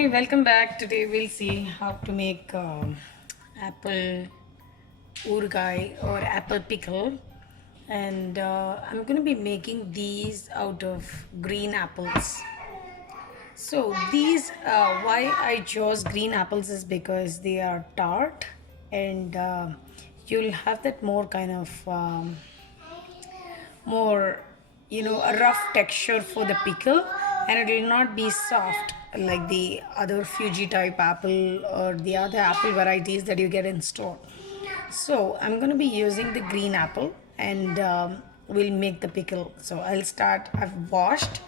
Hi, welcome back. Today we'll see how to make apple urgai or apple pickle. And I'm going to be making these out of green apples. So these, why I chose green apples is because they are tart and you'll have that more kind of more a rough texture for the pickle, and it will not be soft like the other Fuji type apple or the other apple varieties that you get in store. So I'm going to be using the green apple, and we'll make the pickle. So I'll start. I've washed,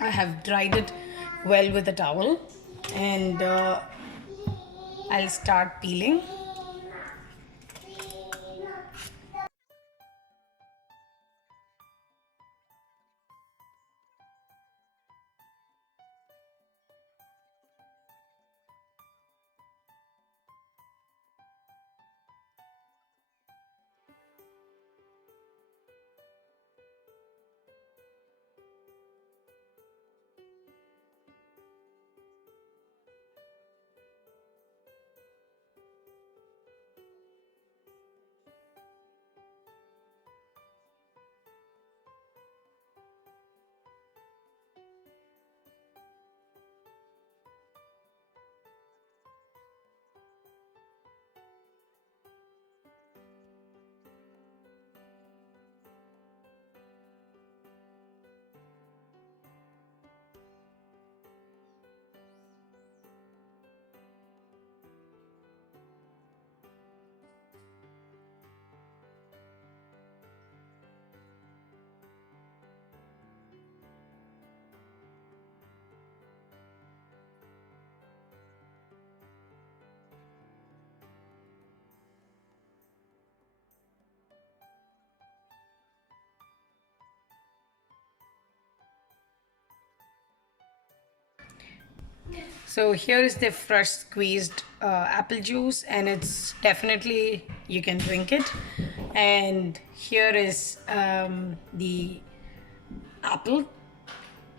I have dried it well with a towel, and I'll start peeling. So here is the fresh squeezed apple juice, and it's definitely you can drink it. And here is the apple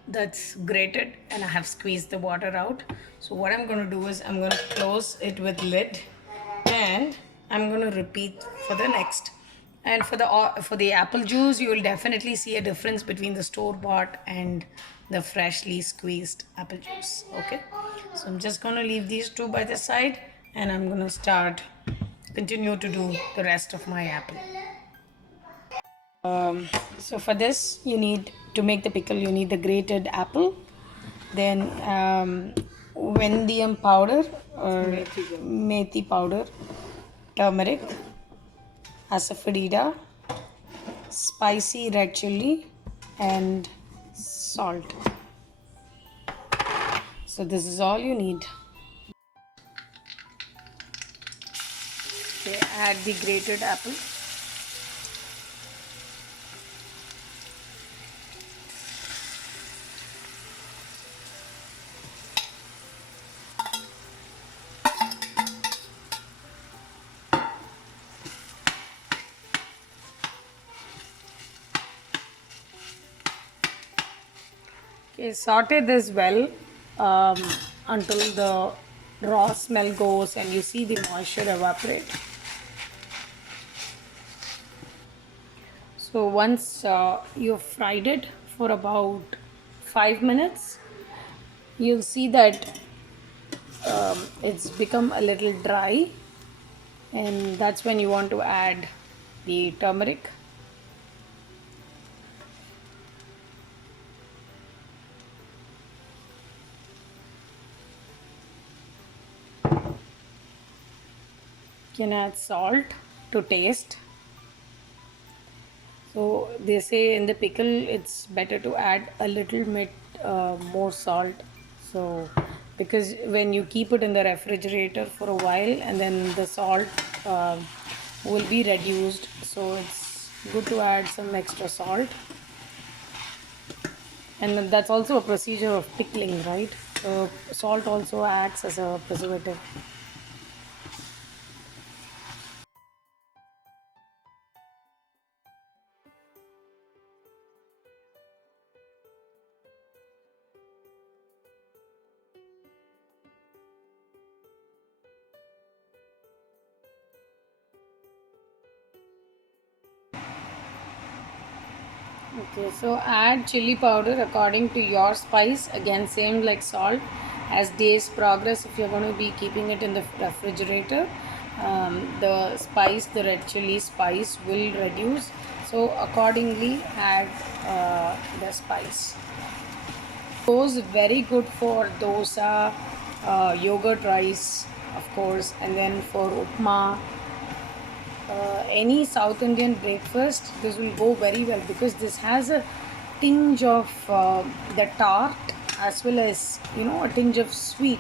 that's grated, and I have squeezed the water out. So what I'm going to do is I'm going to close it with lid, and I'm going to repeat for the next. And for the apple juice, you will definitely see a difference between the store bought and the freshly squeezed apple juice. Okay, so I'm just going to leave these two by the side, and I'm going to continue to do the rest of my apple. So for this, you need to make the pickle. You need the grated apple, then Vendium powder or methi powder, turmeric, asafoetida, spicy red chili, and salt. So this is all you need. Okay, add the grated apple. Okay, saute this well um, until the raw smell goes and you see the moisture evaporate. So once you've fried it for about 5 minutes, you'll see that it's become a little dry, and that's when you want to add the turmeric. You can add salt to taste. So they say in the pickle it's better to add a little bit more salt. So because when you keep it in the refrigerator for a while, and then the salt uh, will be reduced, so it's good to add some extra salt. And that's also a procedure of pickling, right? So salt also acts as a preservative. Okay, so add chili powder according to your spice. Again, same like salt. As days progress, if you're going to be keeping it in the refrigerator, the spice, the red chili spice will reduce. So accordingly, add the spice. Goes very good for dosa, yogurt rice, of course, and then for upma, any South Indian breakfast, this will go very well because this has a tinge of the tart as well as a tinge of sweet.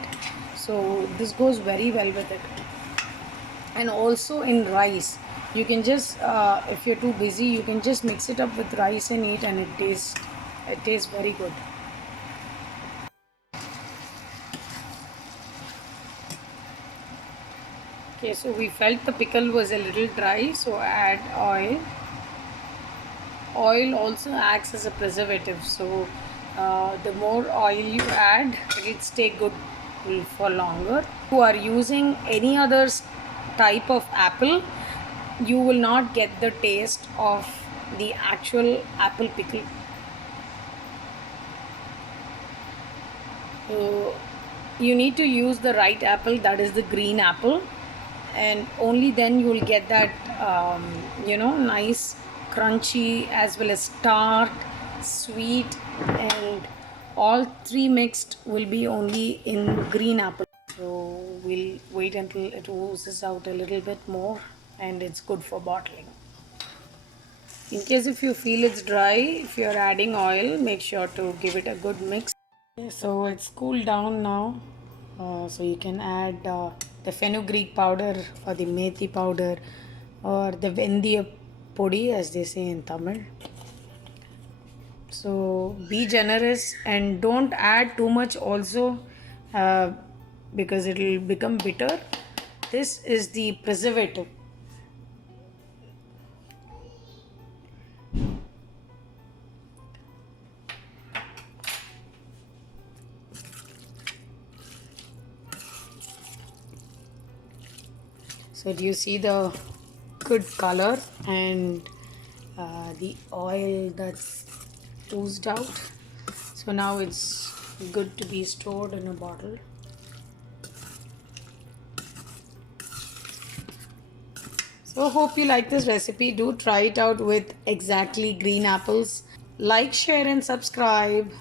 So this goes very well with it. And also in rice, you can just if you're too busy, you can just mix it up with rice and eat, and it tastes very good. Okay, so we felt the pickle was a little dry, so add oil. Oil also acts as a preservative, so the more oil you add, it'll stay good for longer. If you are using any other type of apple, you will not get the taste of the actual apple pickle. So you need to use the right apple, that is the green apple, and only then you will get that nice crunchy as well as tart, sweet, and all three mixed will be only in green apple. So we'll wait until it oozes out a little bit more, and it's good for bottling. In case if you feel it's dry, if you're adding oil, make sure to give it a good mix. Okay, so it's cooled down now. So you can add the fenugreek powder or the methi powder or the vendiya podi, as they say in Tamil. So be generous and don't add too much also, uh, because it will become bitter. This is the preservative. So do you see the good color and the oil that's oozed out? So now it's good to be stored in a bottle. So hope you like this recipe. Do try it out with exactly green apples. Like, share and subscribe.